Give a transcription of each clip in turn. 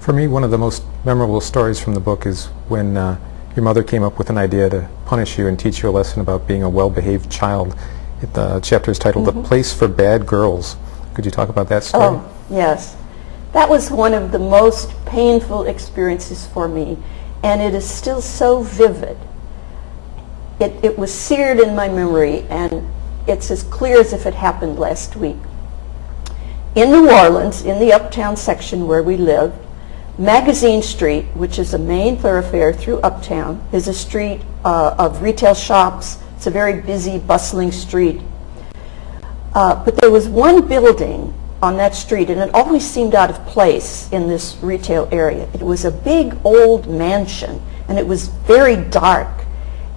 For me, one of the most memorable stories from the book is when your mother came up with an idea to punish you and teach you a lesson about being a well-behaved child. The chapter is titled "The Place for Bad Girls." Could you talk about that story? Oh, yes. That was one of the most painful experiences for me, and it is still so vivid. It was seared in my memory, and it's as clear as if it happened last week. In New Orleans, in the uptown section where we lived, Magazine Street, which is a main thoroughfare through uptown, is a street of retail shops. It's a very busy, bustling street. But there was one building on that street, and it always seemed out of place in this retail area. It was a big old mansion, and it was very dark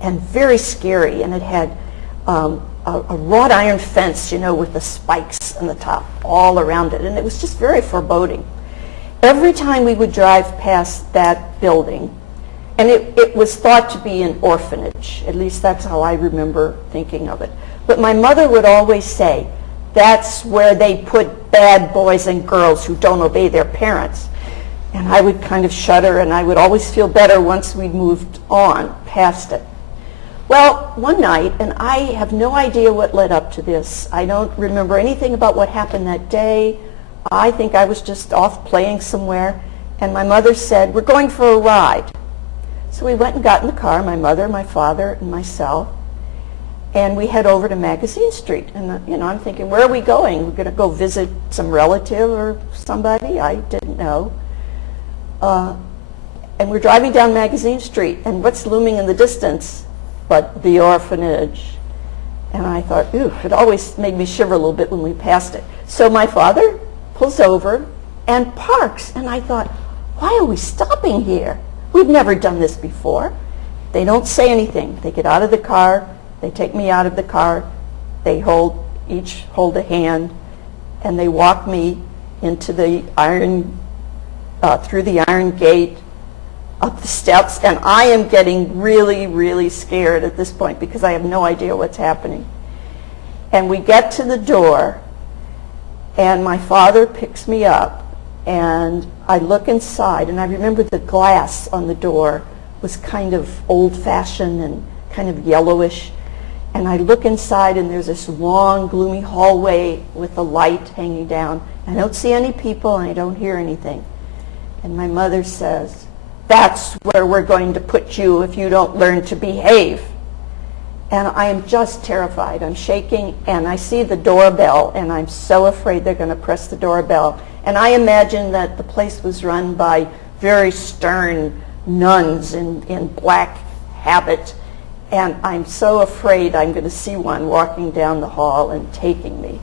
and very scary, and it had a wrought iron fence, you know, with the spikes on the top all around it, and it was just very foreboding. Every time we would drive past that building, and it was thought to be an orphanage, at least that's how I remember thinking of it. But my mother would always say, that's where they put bad boys and girls who don't obey their parents. And I would kind of shudder, and I would always feel better once we moved on past it. Well, one night, and I have no idea what led up to this. I don't remember anything about what happened that day. I think I was just off playing somewhere, and my mother said, we're going for a ride. So we went and got in the car, my mother, my father, and myself, and we head over to Magazine Street. And you know, I'm thinking, where are we going? We're going to go visit some relative or somebody? I didn't know. And we're driving down Magazine Street, and what's looming in the distance but the orphanage? And I thought, ooh, it always made me shiver a little bit when we passed it. So my father pulls over and parks, and I thought, why are we stopping here? We've never done this before. They don't say anything. They get out of the car, they take me out of the car, they each hold a hand, and they walk me into the through the iron gate, up the steps, and I am getting really, really scared at this point because I have no idea what's happening. And we get to the door, and my father picks me up, and I look inside, and I remember the glass on the door was kind of old-fashioned and kind of yellowish. And I look inside, and there's this long, gloomy hallway with the light hanging down. I don't see any people, and I don't hear anything. And my mother says, that's where we're going to put you if you don't learn to behave. And I am just terrified. I'm shaking, and I see the doorbell, and I'm so afraid they're going to press the doorbell. And I imagine that the place was run by very stern nuns in black habit, and I'm so afraid I'm going to see one walking down the hall and taking me.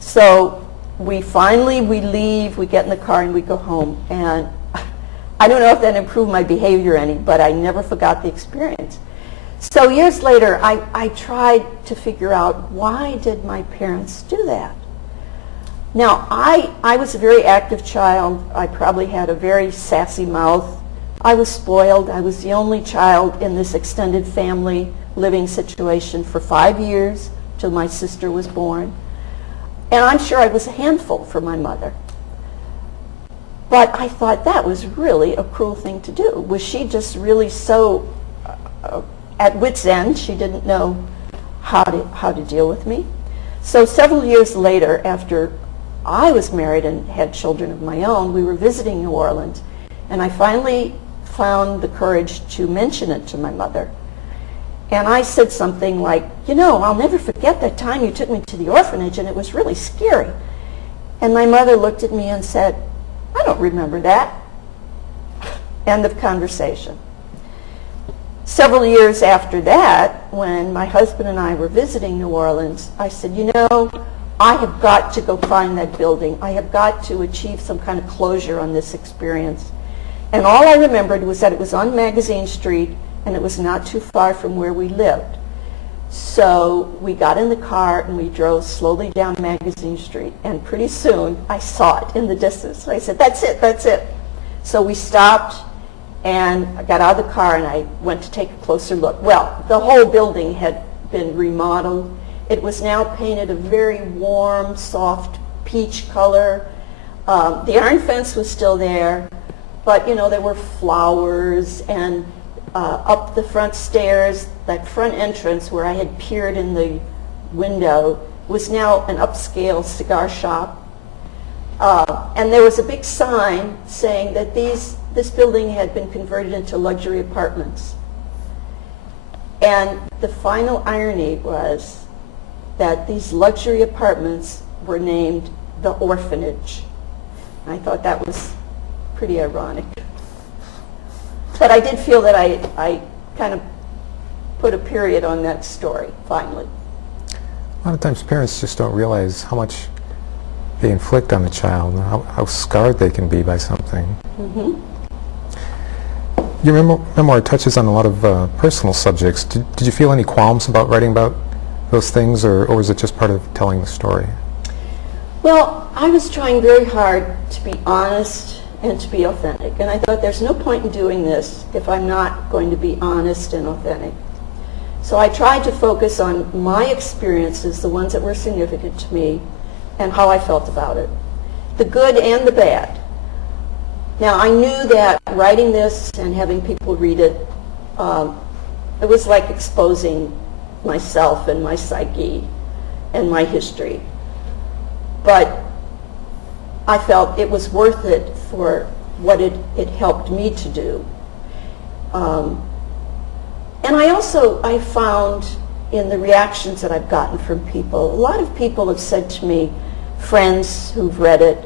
So we leave, we get in the car, and we go home. And I don't know if that improved my behavior any, but I never forgot the experience. So years later, I tried to figure out, why did my parents do that? Now, I was a very active child. I probably had a very sassy mouth. I was spoiled. I was the only child in this extended family living situation for 5 years till my sister was born. And I'm sure I was a handful for my mother. But I thought that was really a cruel thing to do. Was she just really so at wit's end? She didn't know how to deal with me. So several years later, after I was married and had children of my own, we were visiting New Orleans, and I finally found the courage to mention it to my mother. And I said something like, you know, I'll never forget that time you took me to the orphanage, and it was really scary. And my mother looked at me and said, I don't remember that. End of conversation. Several years after that, when my husband and I were visiting New Orleans, I said, you know, I have got to go find that building. I have got to achieve some kind of closure on this experience. And all I remembered was that it was on Magazine Street, and it was not too far from where we lived. So we got in the car, and we drove slowly down Magazine Street, and pretty soon I saw it in the distance. So I said, that's it, that's it. So we stopped, and I got out of the car, and I went to take a closer look. Well, the whole building had been remodeled. It was now painted a very warm, soft peach color. The iron fence was still there. but there were flowers, and up the front stairs, that front entrance where I had peered in the window was now an upscale cigar shop. And there was a big sign saying that this building had been converted into luxury apartments. And the final irony was that these luxury apartments were named the Orphanage. I thought that was pretty ironic. But I did feel that I kind of put a period on that story, finally. A lot of times parents just don't realize how much they inflict on the child, and how scarred they can be by something. Mm-hmm. Your memoir touches on a lot of personal subjects. Did you feel any qualms about writing about those things, or was it just part of telling the story? Well, I was trying very hard to be honest and to be authentic, and I thought there's no point in doing this if I'm not going to be honest and authentic. So I tried to focus on my experiences, the ones that were significant to me, and how I felt about it, the good and the bad. Now, I knew that writing this and having people read it, it was like exposing myself and my psyche and my history. But I felt it was worth it for what it helped me to do. And I found in the reactions that I've gotten from people, a lot of people have said to me, friends who've read it,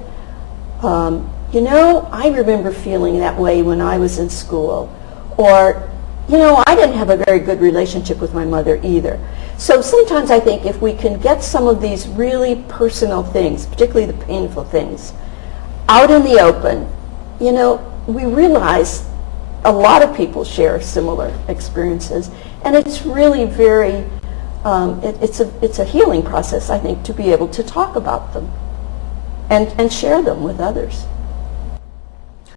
I remember feeling that way when I was in school. Or, I didn't have a very good relationship with my mother either. So sometimes I think if we can get some of these really personal things, particularly the painful things, out in the open, we realize a lot of people share similar experiences, and it's really very, it's a healing process, I think, to be able to talk about them and share them with others.